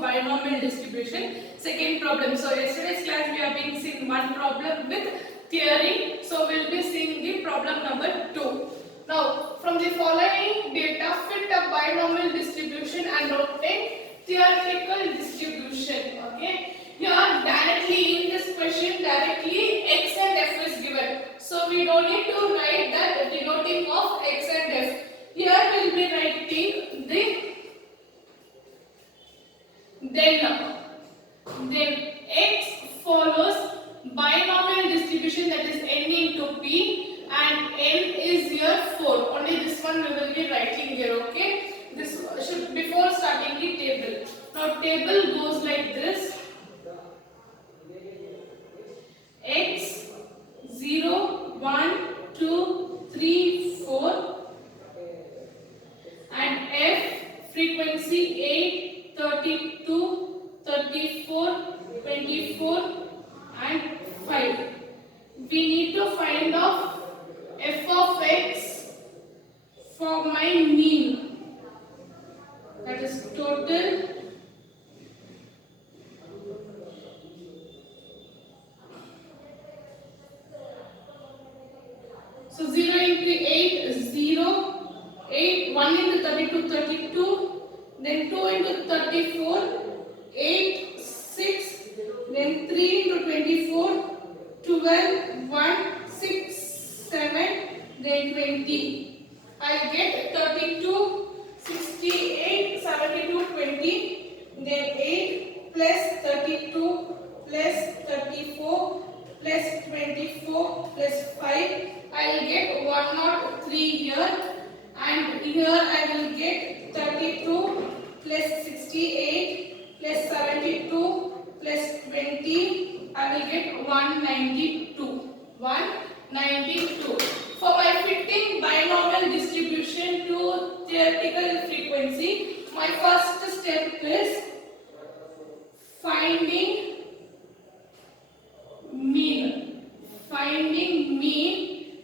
of binomial distribution. Second problem. So yesterday's class we have been seeing one problem with theory. So we will be seeing the problem number 2. Now from the following data fit a binomial distribution and obtain theoretical distribution. Okay. Here directly in this question directly x and f is given. So we don't need to write that denoting of x and f. Here we will be writing the then x follows binomial distribution, that is n into p, and n is here 4. Only this one we will be writing here. Okay, this should before starting the table. Now table goes like this: x 0 1 2 3 4 and f frequency 8 32 34 24 and 5. We need to find out f of x for my mean, that is total so 0 into 8 is 0, 8 1 into 32 32, then 2 into 34 8 6, then 3 into 24 12 1 6 7, then 20. I get 32 68 72 20, then 8 plus 32 plus 34 plus 24 plus 5. I will get 103 here, and here I will get 32 plus 68 plus 72 plus 20. I will get 192. 192. For my fitting binomial distribution to theoretical frequency, my first step is finding mean. Finding mean,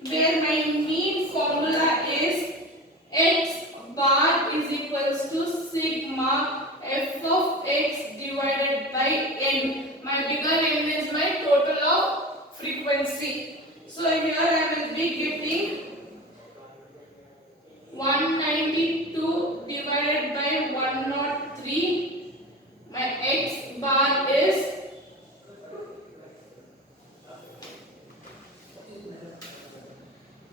where my mean formula is x bar is equals to sigma f of x divided by n. My bigger n is my total of frequency. So here I will be getting 192 divided by 103. My x bar is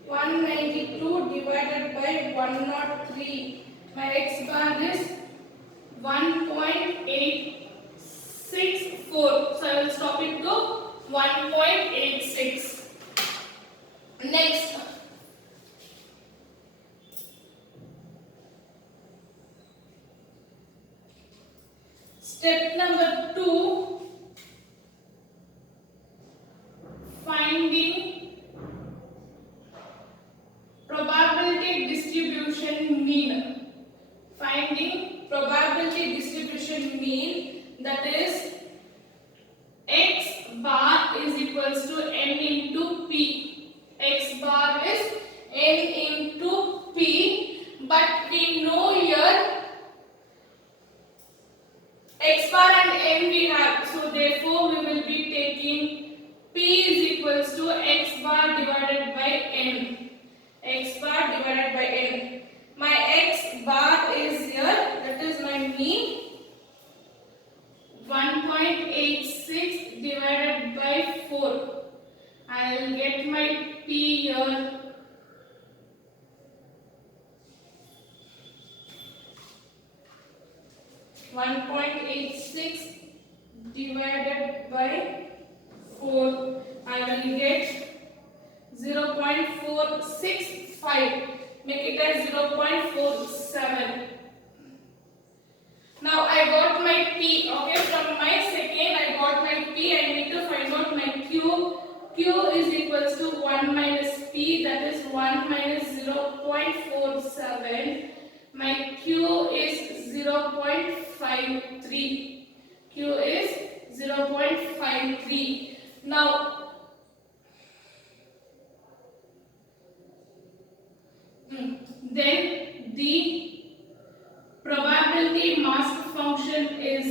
192 divided by 103. My x bar is 1.864. So I will stop it to 1.86. Next, step number 2, finding probability distribution mean. Finding probability distribution mean, that is x bar is equals to n into p. X bar is n into p, but we know here x bar and n we have, so therefore we will be taking p is equals to x bar divided by n. X bar divided by n. My x bar is here, that is my mean, 1.86 divided by 4. I will get my p here. (1.86) divided by 4. I will get 0.465. Make it as 0.47. Now I got my p. Okay, from my second I got my p. I need to find out my q. Q is equals to 1 minus p, that is 1 minus 0.47. My q is 0.53. Q is 0.53. Now then the probability mass function is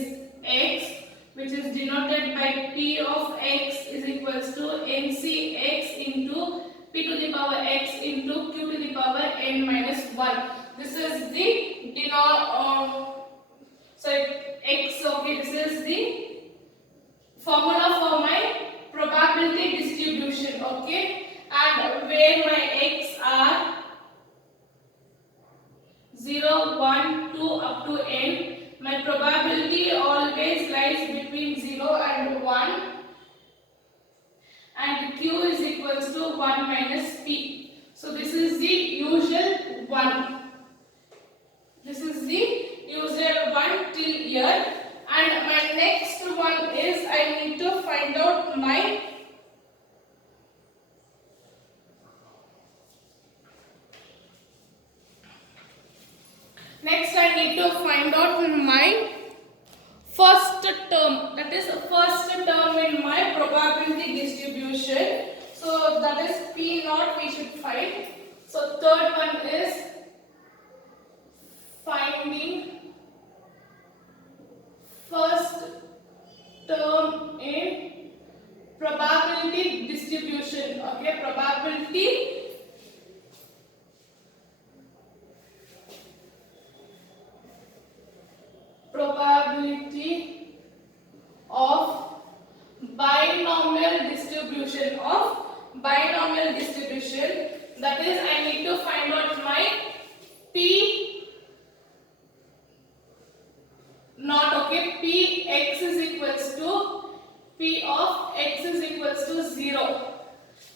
which is denoted by P of x is equals to NCx into P to the power x into Q to the power n minus 1. This is the x. Okay, this is the formula for my probability distribution. Okay, and where my x are 0, 1, 2 up to n, my probability always lies between 0 and 1, and q is equals to 1 minus p. So this is the usual one. This is the usual one till here. And my next one is I need to find out my first term, that is first term in my probability distribution. So that is P naught we should find. So third one is finding first term in probability distribution. Okay, probability of binomial distribution, that is I need to find out my P naught. Okay, P x is equals to P of x is equals to 0.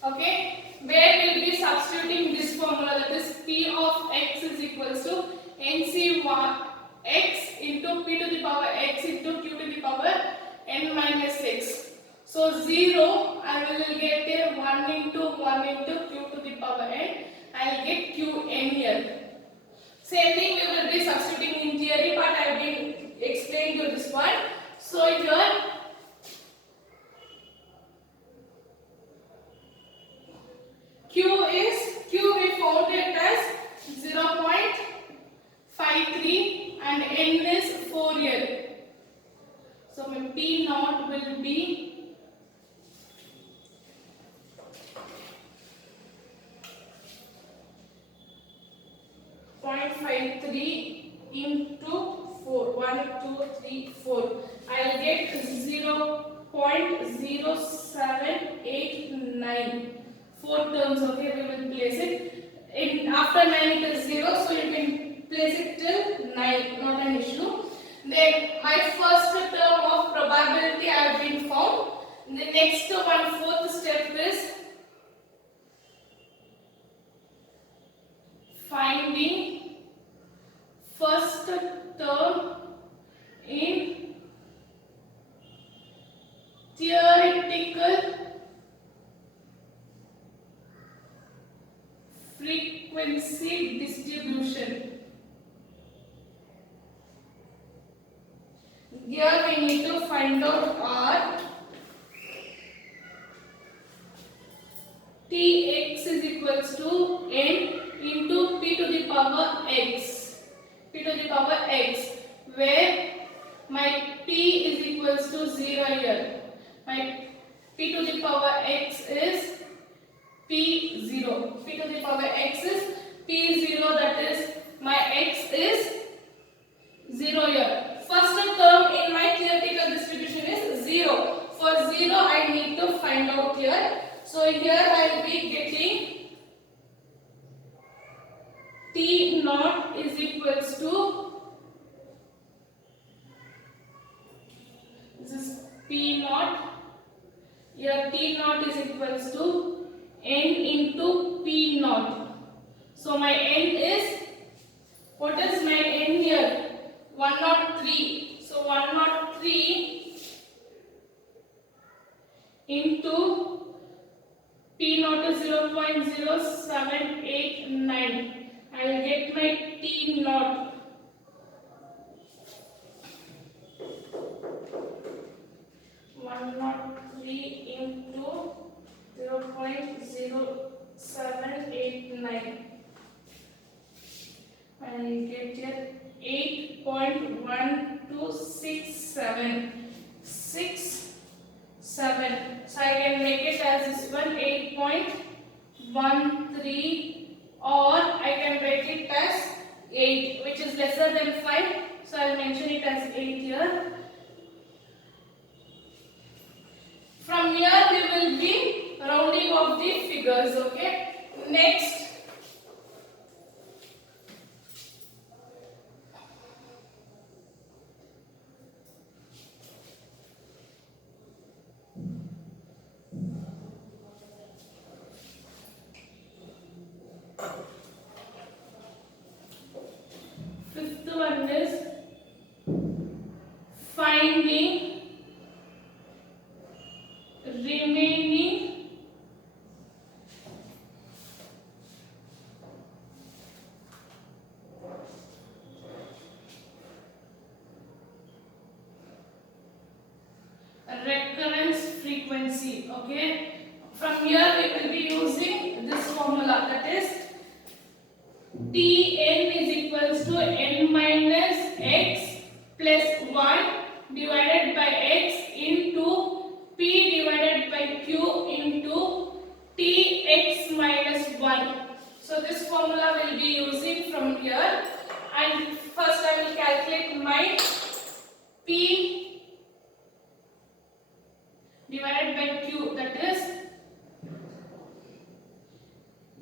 Okay, where we will be substituting this formula, that is P of x is equals to NC1 x into P to the power x into Q to the power n minus x. So 0, I will get here 1 into Q to the power n. I will get Qn here. Same thing we will be substituting in theory part. I have been explained you this one. So here Q we found it as 0.53 and n is 4 here. So my P naught will be 0.53 into 4. 1, 2, 3, 4. I'll get 0.0789. 4 terms. Okay, we will place it. After 9 it is 0, so you can place it till 9. Not an issue. Then my first term of probability I have been found. The next one, fourth step is finding first term in theoretical frequency distribution. Here we need to find out R. Tx is equals to n into P to the power x. P to the power x, where my P is equals to 0 here. My P to the power x is P0. P to the power x is P0, that is my x is 0 here. First term in my theoretical distribution is 0. For 0 I need to find out here. So here I will be getting T naught is equals to, this is P naught, here T naught is equals to n into P naught. So my n is, what is my n here? 103. So 103 into P naught is 0.0789. I will get my T naught. into 0.0789. I will get here 8.1267. 6 So I can make it as this one 8.13, or I can write it as 8, which is lesser than 5. So I will mention it as 8 here. From here we will be rounding off the figures. Okay. Next, fifth one is finding remaining recurrence frequency. Okay. From here we will be using this formula, that is Tn is equals to n minus x plus 1 divided by x into p divided by q into tx minus 1. So this formula will be using from here, and first I will calculate my p divided by q, that is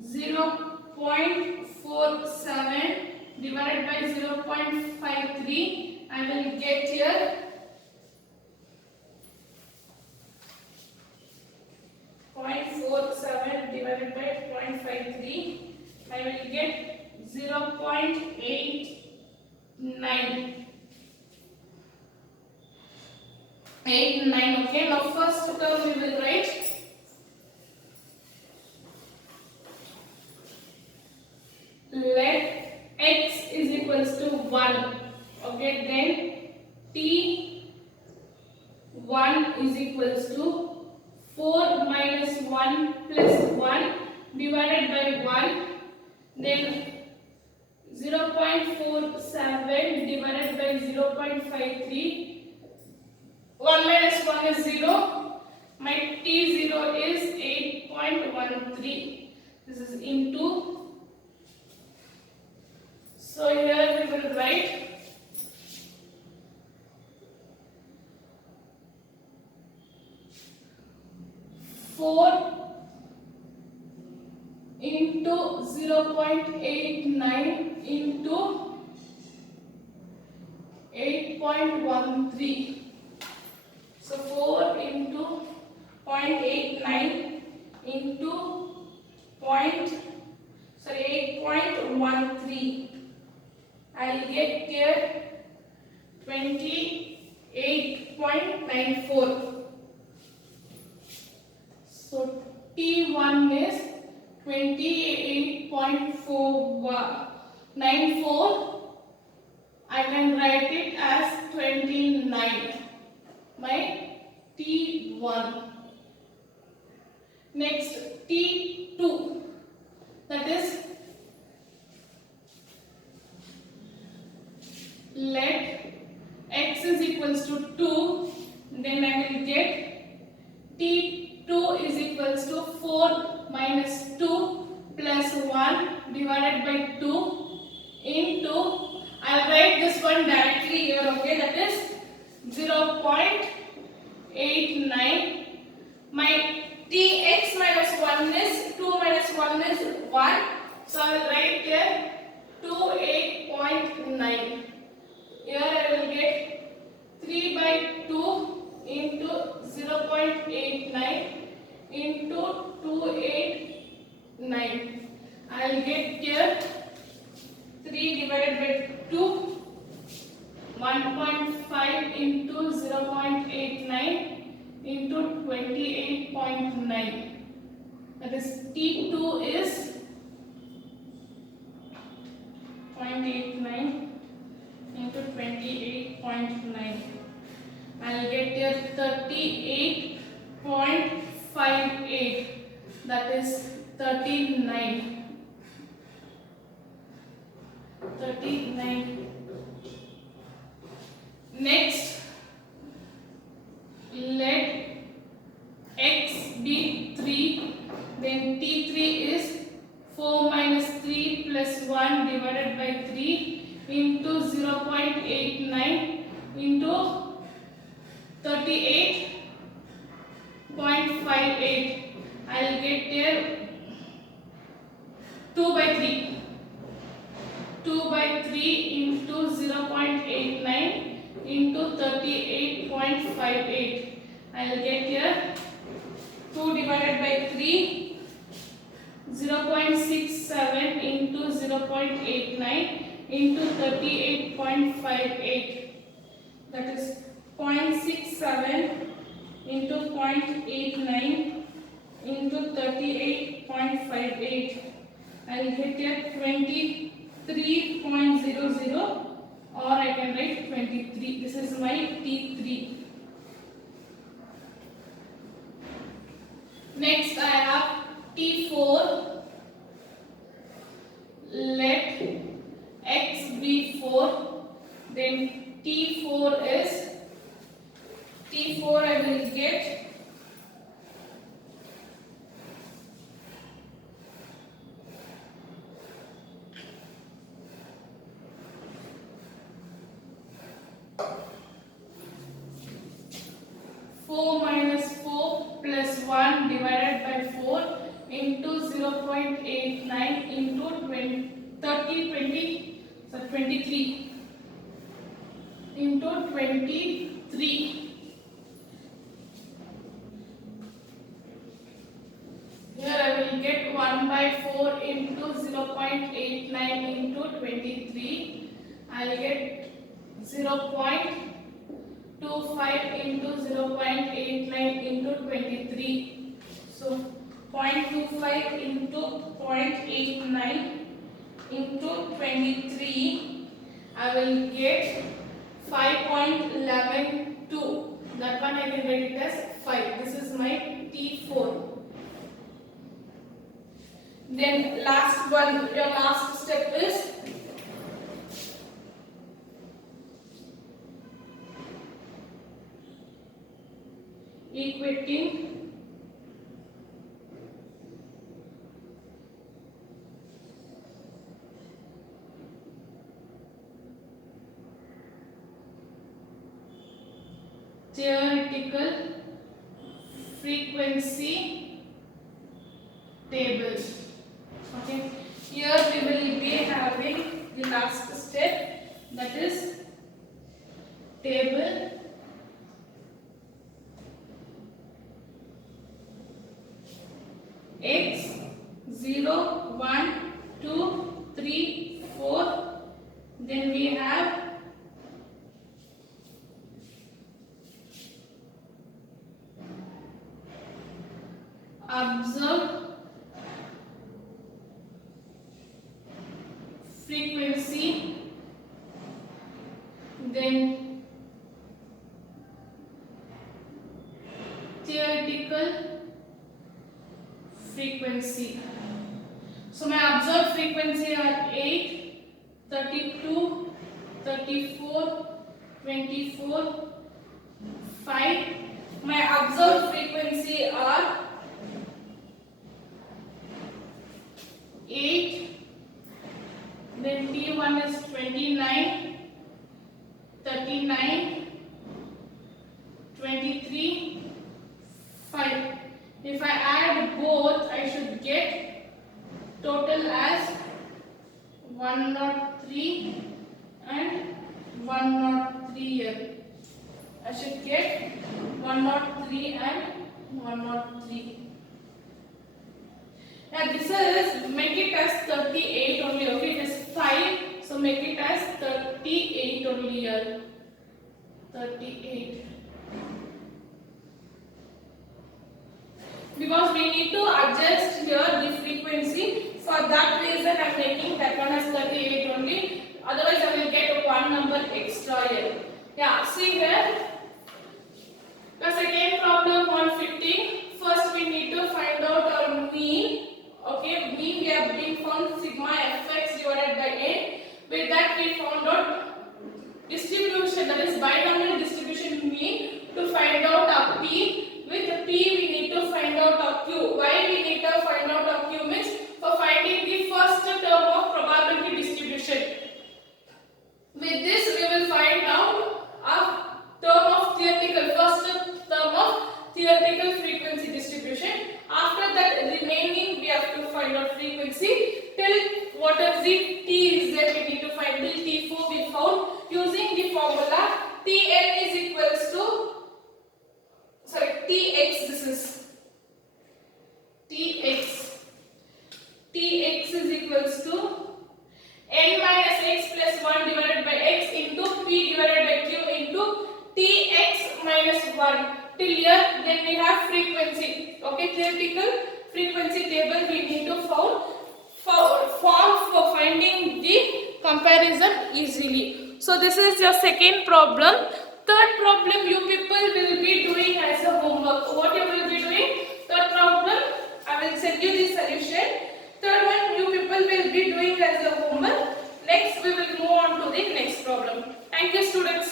0.47 divided by 0.53. I will get here 0.47 divided by 0.53. I will get 0.89. 89. Okay. Now first term we will write let x is equals to 1. Okay, then t1 is equals to 4 minus 1 plus 1 divided by 1, then 0.47 divided by 0.53. 1 minus 1 is 0. My t0 is 8.13. This is into. So here we will write 4 into 0.89 into 8.13. So 4 into 0.89 into 8.13. I'll get here 28.94. So T1 is 28.494. I can write it as 29. My T1. Next, T2. That is, let x is equals to 2. Then I will get T2 is equals to 4 minus 2 plus 1 divided by 2 into, I will write this one directly here. Okay, that is 0.89. My Tx minus 1 is 2 minus 1 is 1. So I will write here 28.9. Here I will get 3 by 2 into 0.89 into 289. I will get here 3 divided by 2, 1.5 into 0.89 into 28.9. That is T2 is 0.89 into 28.9. I'll get here 38.58. That is 39. 39. Next, let into 0.89 into 38.58. I'll get there 2 by 3. 2 by 3 into 0.89 into 38.58. I'll get here 2 divided by 3, 0.67 into 0.89 into 38.58. That is 0.67 into 0.89 into 38.58. I'll get here 23.00, or I can write 23. This is my T3. Next I have T4. Let x be 4. Then T4 I will get 4 minus 4 plus 1 divided by 4 into 0.89 into 23 into 23. Here I will get 1 by 4 into 0.89 into 23. I will get 0.25 into 0.89 into 23. So 0.25 into 0.89 into 23. I will get 5.112. That one I can write it as 5. This is my T4. Then last one, your last step is equating theoretical frequency tables. Okay, here we will be having the last step, that is table x 0 1 2 3 4. Then we have observed frequency, then theoretical frequency. So my observed frequency are 8, 32, 34, 24, 5. My observed frequency are 8, then T1 is 29, 39, 23, 5. If I add both, I should get total as 103 and 103 here. I should get 103 and 103. Now this is, make it as 38 only, okay, it is 5, so make it as 38 only here, 38. Because we need to adjust here the frequency, for that reason I am making that one as 38 only, otherwise I will get one number extra here. Yeah, see here, the second problem on fitting. First we need to find out our mean. Okay, mean we have been found sigma fx divided by a. With that we found out distribution, that is binomial distribution mean, to find out our p. With p we need to find out our q. Why we need to find out our q means for finding the first term of probability distribution. formula. Tn is equals to, sorry, Tx, this is Tx is equals to n minus x plus 1 divided by x into p divided by q into Tx minus 1 till here. Then we have frequency. Okay, theoretical frequency table we need to form for finding the comparison easily. So this is your second problem. Third problem you people will be doing as a homework. What you will be doing? Third problem, I will send you the solution. Third one you people will be doing as a homework. Next we will move on to the next problem. Thank you students.